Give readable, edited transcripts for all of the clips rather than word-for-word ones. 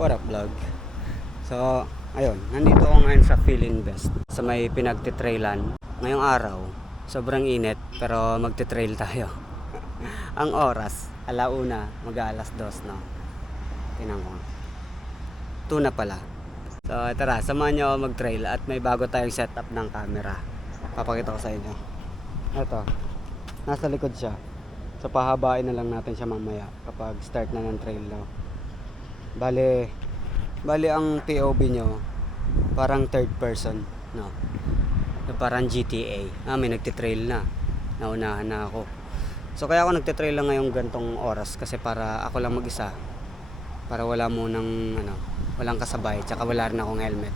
What up vlog? So, ayun, nandito ako ngayon sa Feeling Best sa may pinagtitrailan. Ngayong araw, sobrang init pero magtitrail tayo. Ang oras, alauna, mag-aalas 2 no. Tingnan ko. 2 na pala. So, tara, samahan niyo ako mag-trail at may bago tayong setup ng camera. Papakita ko sa inyo. Ito, nasa likod siya. So, pahabain na lang natin siya mamaya kapag start na ng trail no. Bali ang POV nyo parang third person no. So, parang GTA. May nagtitrail na. Naunahan na ako. So kaya ako nagtitrail lang ngayong gantong oras kasi para ako lang mag-isa. Para wala walang kasabay, tsaka wala rin akong helmet.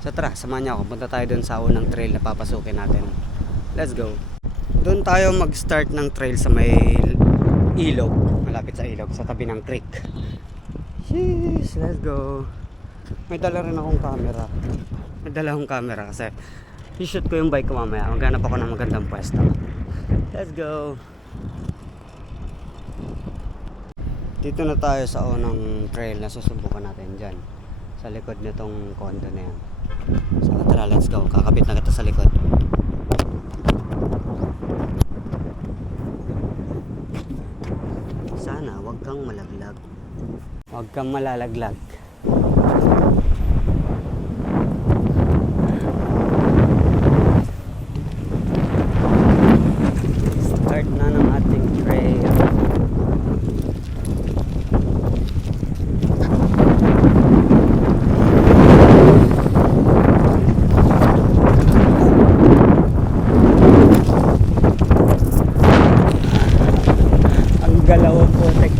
So tara, samahan niyo ako. Punta tayo dun sa unang trail na papasukin natin. Let's go. Doon tayo mag-start ng trail sa may ilog, malapit sa ilog, sa tabi ng creek. Jeez, let's go. May dala rin akong camera. May dala akong camera kasi i-shoot ko yung bike ko mamaya. Maghanap ako ng magandang pwesto. Let's go. Dito na tayo sa unang trail na susubukan natin dyan. Sa likod nitong condo na yan. So tara, let's go. Kakabit na kita sa likod. Sana wag kang malaglag. Huwag kang malalaglag. Start na ng ating trail. Ang galaw po, tek.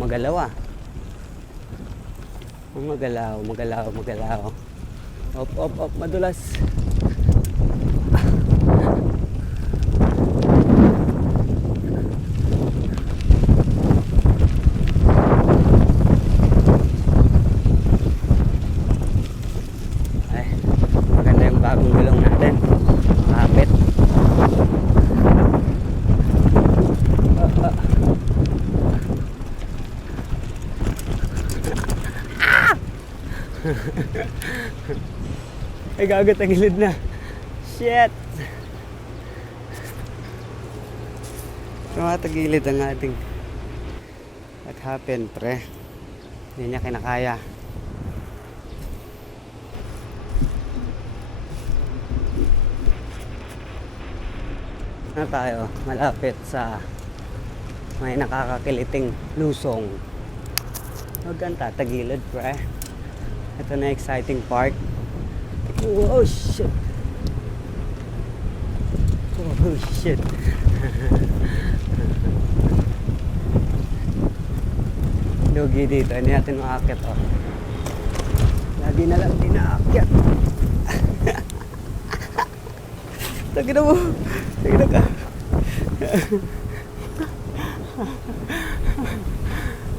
Magalaw magalaw. Op, madulas. Ay, maganda yung bagong gulong natin. Kapit. Ay, gago, tagilid na. Shit! Tumatagilid ang ating what happened, pre? Hindi niya kinakaya. Na tayo, malapit sa may nakakakiliting lusong. Huwag kang tatagilid, pre. Ito na exciting part. Oh shit. Oh shit. Lugi dito. Hindi natin makakit, oh. Lagi na lang dinaakyat. Tagina mo. Tagina ka.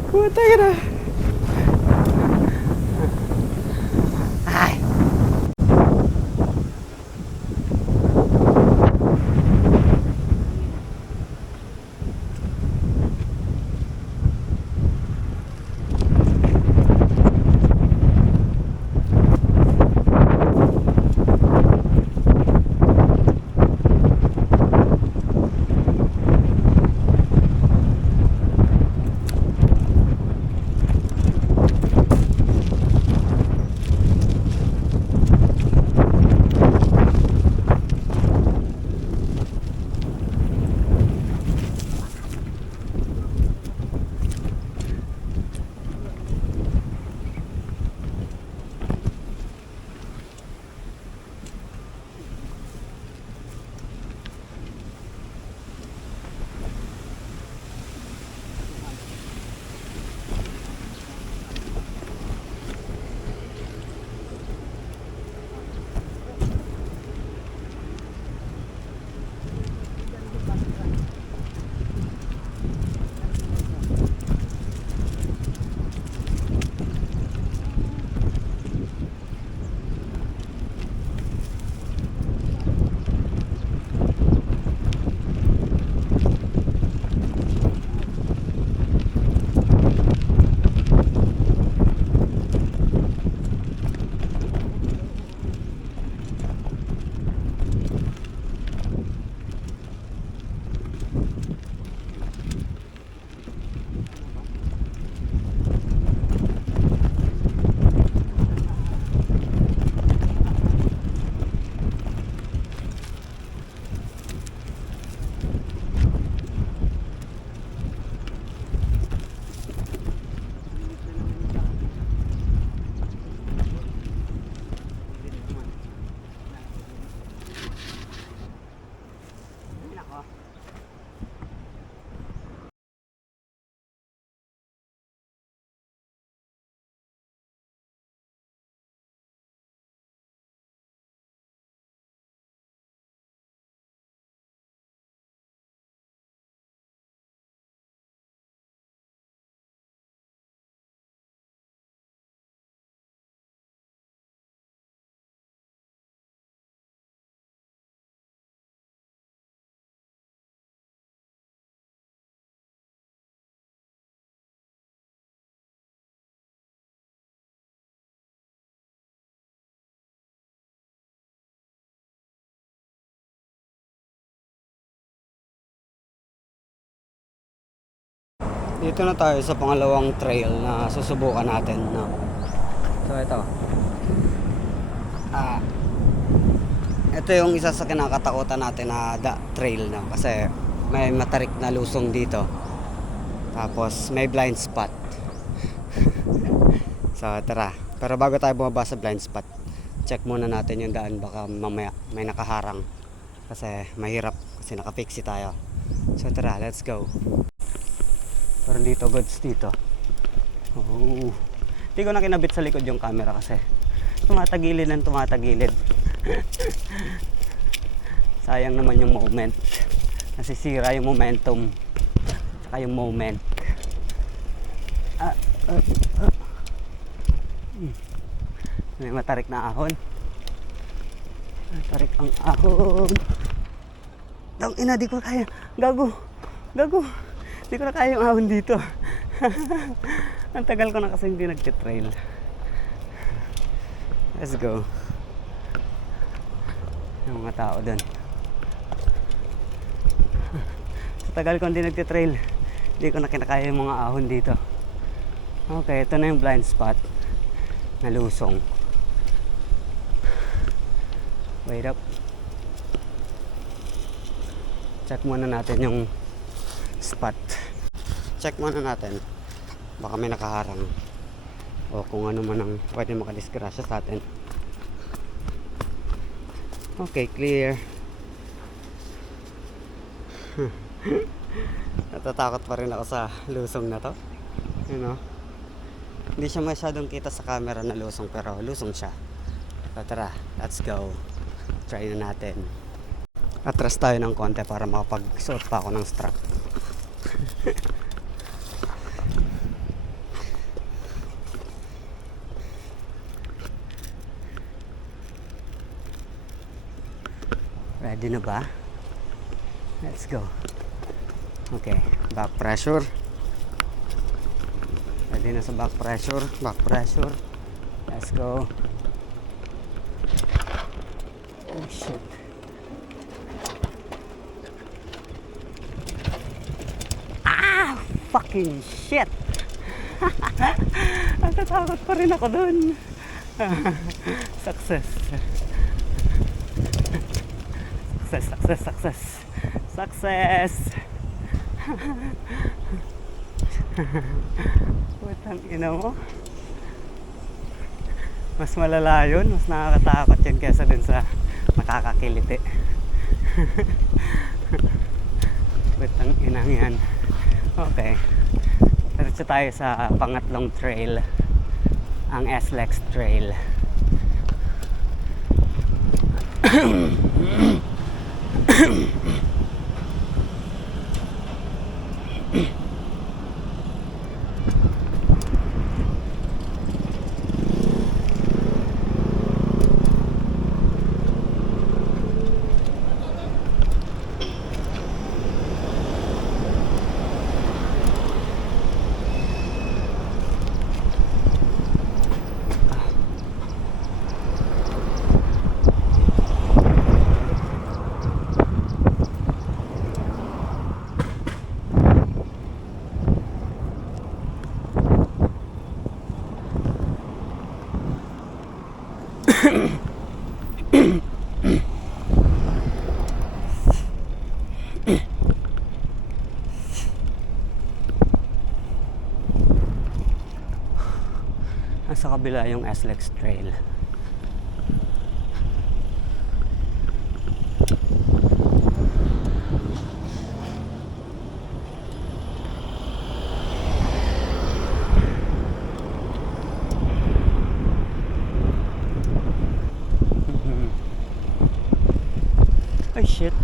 Puta na. Dito na tayo sa pangalawang trail na susubukan natin, no? So ito. Ito yung isa sa kinakatakutan natin na trail, no? Kasi may matarik na lusong dito. Tapos may blind spot. So tara. Pero bago tayo bumaba sa blind spot, check muna natin yung daan, baka mamaya may nakaharang. Kasi mahirap kasi nakapixie tayo. So tara, let's go. Pero dito, goods dito. Oh. Hindi ko na kinabit sa likod yung camera kasi tumatagilid ng tumatagilid. Sayang naman yung moment. Nasisira yung momentum. Saka yung moment. May matarik na ahon. Matarik ang ahon. Dang ina, di ko kaya. Gago. Di ko na kaya yung ahon dito. Ang tagal ko na kasi hindi nagtitrail. Let's go. Yung mga tao doon. Sa tagal ko hindi nagtitrail, hindi ko na kinakaya yung mga ahon dito. Okay, ito na yung blind spot na lusong. Wait up. Check muna natin yung spot. Check muna natin. Baka may nakaharang. O kung ano man ang pwede makadisgrasya sa atin. Okay, clear. Natatakot pa rin ako sa lusong na to. You know? Hindi siya masyadong kita sa camera na lusong, pero lusong siya. So, tara, let's go. Try na natin. Atras tayo ng konti para makapagsuot pa ako ng strap. Ready na ba? Let's go. Okay, back pressure. Ready na sa back pressure. Back pressure. Let's go. Oh shit. Fucking shit. Natatakot pa rin ako dun. Success. Success. Putang ina mo. Mas malala yun. Mas nakakatakot yun kesa dun sa nakakakiliti. Putang inang yan. Okay. Diretso tayo sa pangatlong trail. Ang SLEX Trail. Sa kabila yung SLEX Trail. Ay shit.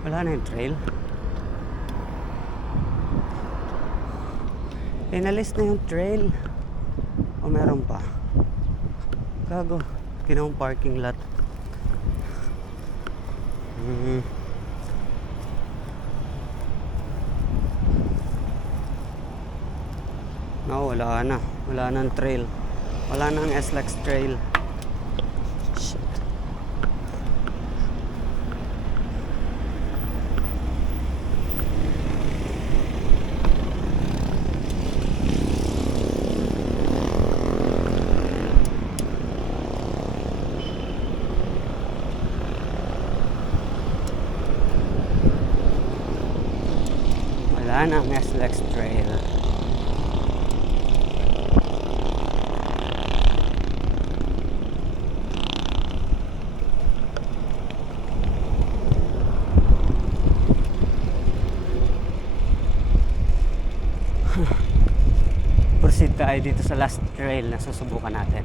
Wala na yung trail. Inalis na yung trail. O meron pa. Gago. Ginawang parking lot. No, wala na. Wala nang trail. Wala nang SLEX Trail. Shit. Wala na ang SLEX Trail. Proceed tayo dito sa last trail na susubukan natin.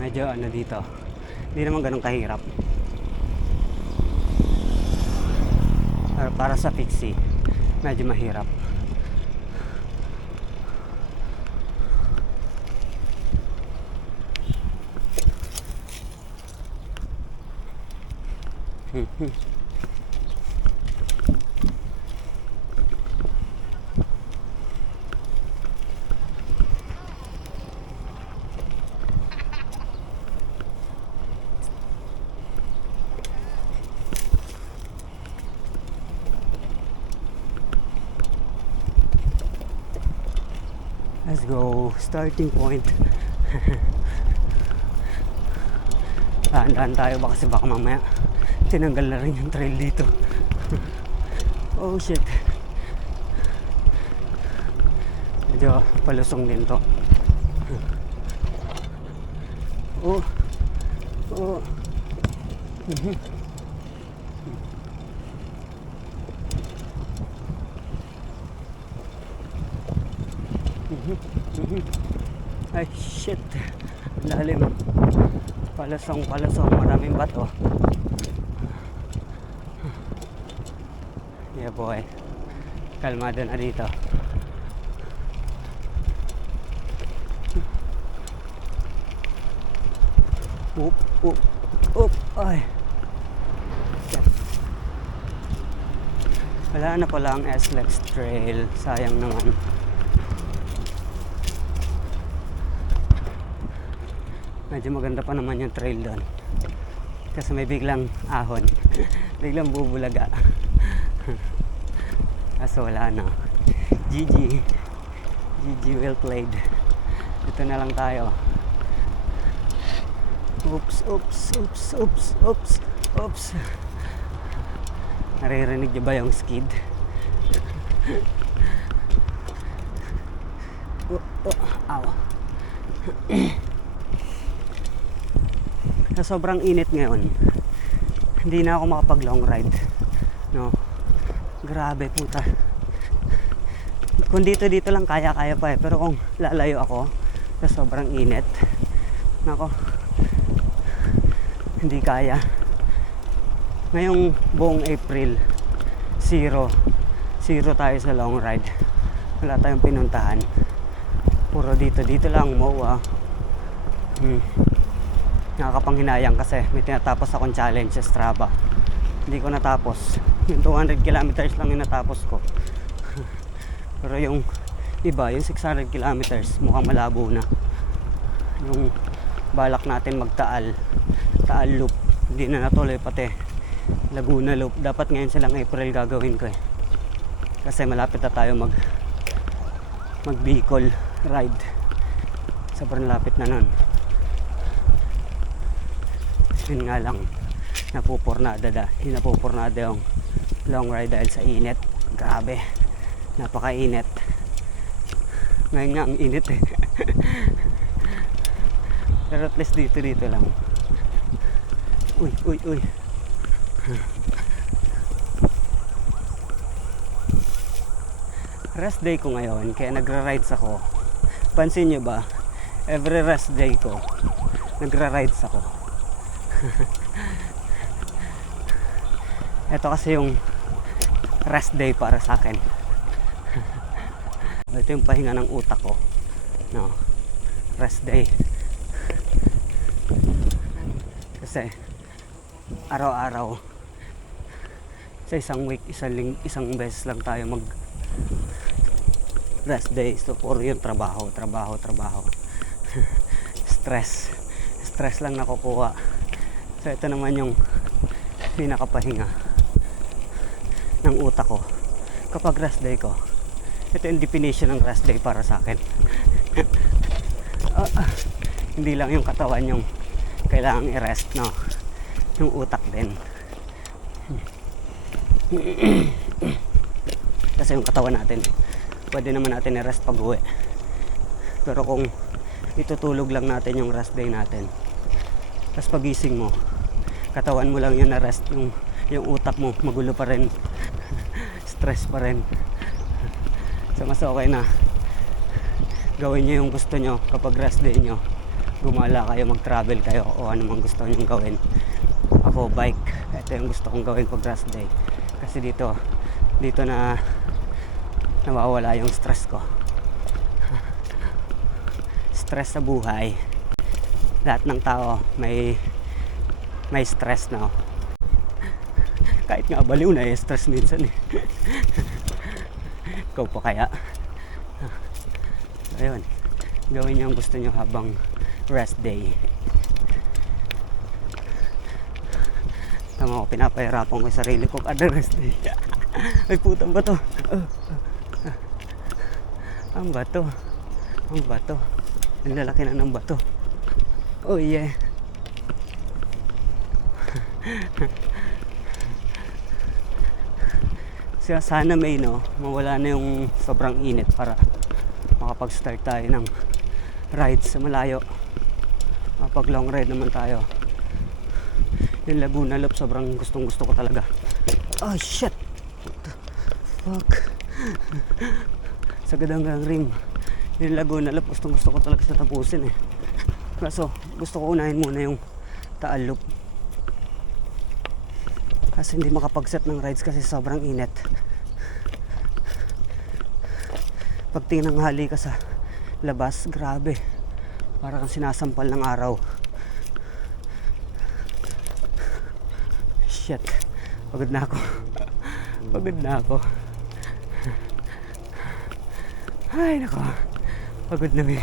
Medyo ano dito, hindi naman ganun kahirap. Pero para sa fixie, medyo mahirap. Let's go, starting point. Dahan-dahan tayo ba kasi baka mamaya tinanggal na rin yung trail dito. Oh shit. Medyo palusong din to. Oh. Oh. Ay shit, lalim. Palasong, maraming bato. Yeah boy, kalmado na dito. Up. Ay, wala na pala ang SLEX Trail, sayang naman. Medyo maganda pa naman yung trail doon kasi may biglang ahon. Biglang bubulaga. Kaso wala na. GG, well played. Ito na lang tayo. Oops. Naririnig niyo ba yung skid? Aw. Sa sobrang init ngayon, hindi na ako makapag long ride, no? Grabe puta. Kung dito lang kaya pa eh, pero kung lalayo ako sa sobrang init, nako, hindi kaya. Ngayong buong April, zero tayo sa long ride. Wala tayong pinuntahan, puro dito lang MOA. Nakakapanghinayang kasi may tinatapos akong challenge sa Strava. Hindi ko natapos. Yung 200 kilometers lang yung natapos ko. Pero yung iba, yung 600 kilometers, mukhang malabo na. Yung balak natin Taal Loop, hindi na natuloy, pati Laguna Loop. Dapat ngayon silang April gagawin ko eh. Kasi malapit na tayo mag Bicol ride. Sobrang lapit na nun. Yun nga lang, napupurnada yung long ride dahil sa init. Grabe, napakainit. Ngayon nga ang init eh. Pero at least dito lang. Uy. Rest day ko ngayon, kaya nagra-rides ako. Pansin nyo ba, every rest day ko nagra-rides ako. Ito kasi yung rest day para sa akin. Ito yung pahinga ng utak ko, no? Rest day. Kasi araw-araw sa isang week, isang beses lang tayo mag rest day. So puro yung trabaho. Stress stress lang nakukuha. So ito naman yung pinakapahinga ng utak ko kapag rest day ko. Ito yung definition ng rest day para sa akin. Hindi lang yung katawan yung kailangang i-rest, no, yung utak din. Kasi yung katawan natin pwede naman natin i-rest pag uwi, pero kung itutulog lang natin yung rest day natin, tapos pagising mo katawan mo lang yun na rest, yung utak mo magulo pa rin, stress pa rin. So mas okay na gawin nyo yung gusto nyo kapag rest day nyo. Gumala kayo, mag-travel kayo, o ano mang gusto nyo gawin. Ako bike, ito yung gusto kong gawin pag rest day, kasi dito na nawawala yung stress ko. Stress sa buhay, lahat ng tao may stress na. Kahit nga baliw na stress minsan eh. Ikaw pa kaya? Ayun, gawin niyo ang gusto niyo habang rest day. Tama ko, pinapahirapan ko yung sarili ko kada rest day. Ay putang bato. Ang bato. Ang lalaki na ng bato. Oh yeah. Sana may mawala na yung sobrang init para makapag-start tayo ng rides sa malayo. Kapag long ride naman tayo. Yung Laguna Loop, sobrang gustong gusto ko talaga. Oh shit! What the fuck? Sa Gadanggang Rim, yung Laguna Loop, gustong gusto ko talaga sa tapusin eh. Kaso gusto ko unahin muna yung Taal Loop, kasi hindi makapag-set ng rides kasi sobrang init. Pag tinanghali ka sa labas, grabe, para kang sinasampal ng araw. Shit, pagod na ako. Ay nako, pagod na mi.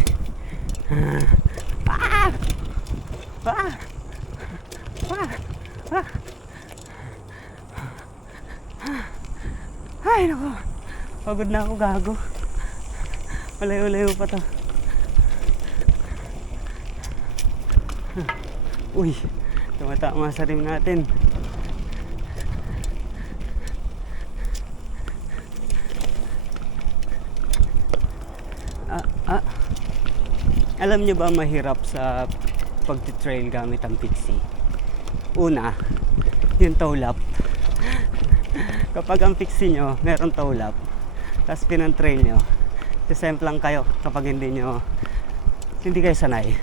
Ay nako, pagod na ako, gago. Malayo-layo pa to. Uy, tumatama sa rim natin. Alam nyo ba mahirap sa pag-trail gamit ang Pixie? Una, yung toe lap. Kapag ang Pixie nyo meron toe lap, tapos pinang-trail nyo, lang kayo kapag hindi kayo sanay.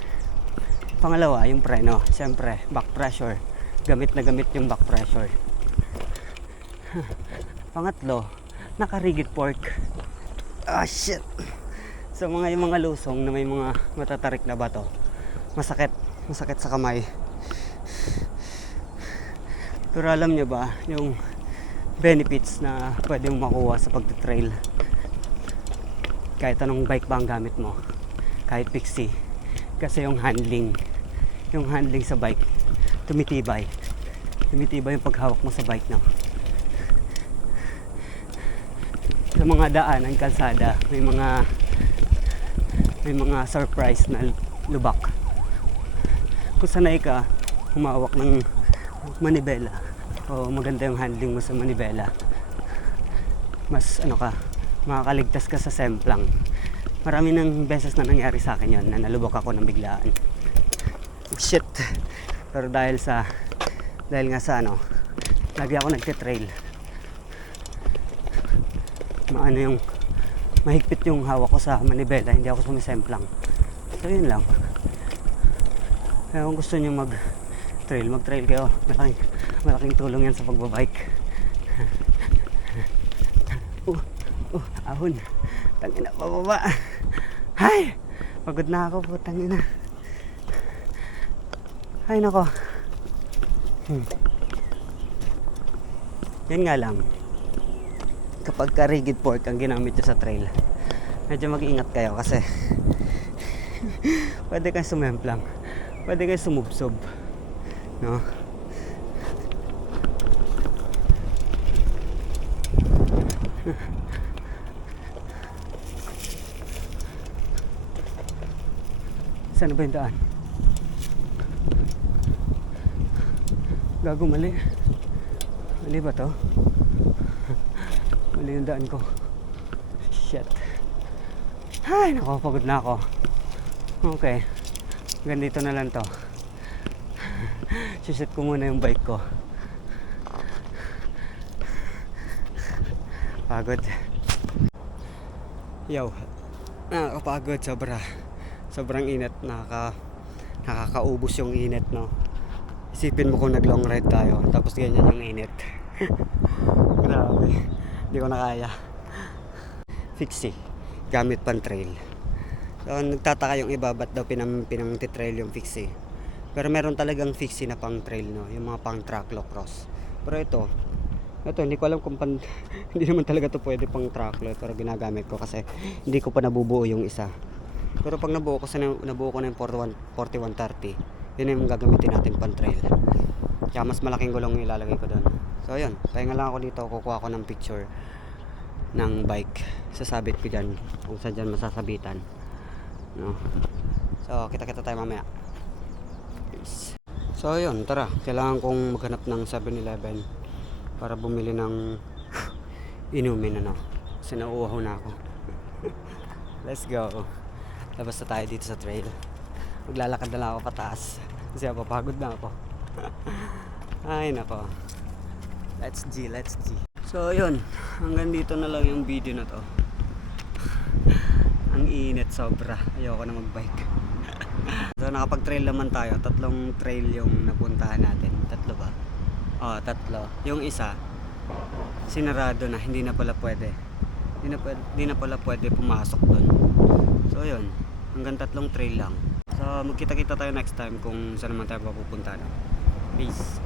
Pangalawa, yung preno. Siyempre, back pressure. Gamit na gamit yung back pressure. Pangatlo, naka-rigid fork. Shit! So yung mga lusong na may mga matatarik na bato, masakit sa kamay. Pero alam nyo ba yung benefits na pwede mong makuha sa pagte-trail? Kahit anong bike ba ang gamit mo, kahit Pixie, kasi yung handling sa bike tumitibay yung paghawak mo sa bike, no? Sa mga daan ng kalsada, may mga surprise na lubak. Kung sanay ka humawak ng manibela, o maganda yung handling mo sa manibela, mas makakaligtas ka sa semplang. Marami ng beses na nangyari sa akin yon, na nalubak ako ng biglaan. Shit! Pero dahil nga sa lagi ako nagte-trail, mahigpit yung hawak ko sa manibela, hindi ako sumisemplang. So yun lang. Kaya kung gusto nyo mag-trail kayo. Malaking tulong yan sa pagbabike. Ahon. Tangina, bababa. Hay! Pagod na ako po, tangina. Ay nako. Yan nga lang, kapag ka rigid fork ang ginamit nyo sa trail, medyo mag-ingat kayo kasi pwede kang sumemplang. Pwede kayo sumubsob. No? Saan ba yung daan? Gago, mali. Mali ba to? Mali yung daan ko. Shit. Ay, nakapagod na ako. Okay. Ganito na lang to. Sisit ko muna yung bike ko. Pagod. Yo. Nakakapagod sobra. Sobrang init. Nakakaubos yung init, no? Isipin mo kung nag long ride tayo tapos ganyan yung init. Grabe. Hindi ko na kaya. Fixie. Gamit pang trail. So, nagtataka yung iba ba't daw pinang-trail yung fixie. Pero meron talagang fixie na pang trail, no? Yung mga pang track cross. Pero ito hindi ko alam kung hindi naman talaga to pwede pang track low, pero ginagamit ko kasi hindi ko pa nabubuo yung isa. Pero pag nabuo ko na yung 4130, yun yung gagamitin natin pang trail. Kaya mas malaking gulong yung ilalagay ko doon. So ayun, pahinga lang ako dito, kukuha ko ng picture ng bike. Sasabit ko dyan kung saan dyan masasabitan, no? So kita-kita tayo mamaya. Peace. So ayun, tara, kailangan kong maghanap ng 7-Eleven para bumili ng inumin, ano, kasi nauuhaw na ako. Let's go. Labas na tayo dito sa trail. Maglalakad na lang ako pataas kasi papagod na ako. Ay nako. Let's G. So yun, hanggang dito na lang yung video na to. Ang init sobra, ayoko na magbike. So nakapag-trail naman tayo. 3 trail yung napuntahan natin. 3 ba? Oh, 3. Yung isa sinarado na, hindi na pala pwede. Hindi na pala pwede pumasok doon. So yun, hanggang 3 trail lang. So magkita-kita tayo next time kung saan naman tayo papupunta, no? Peace.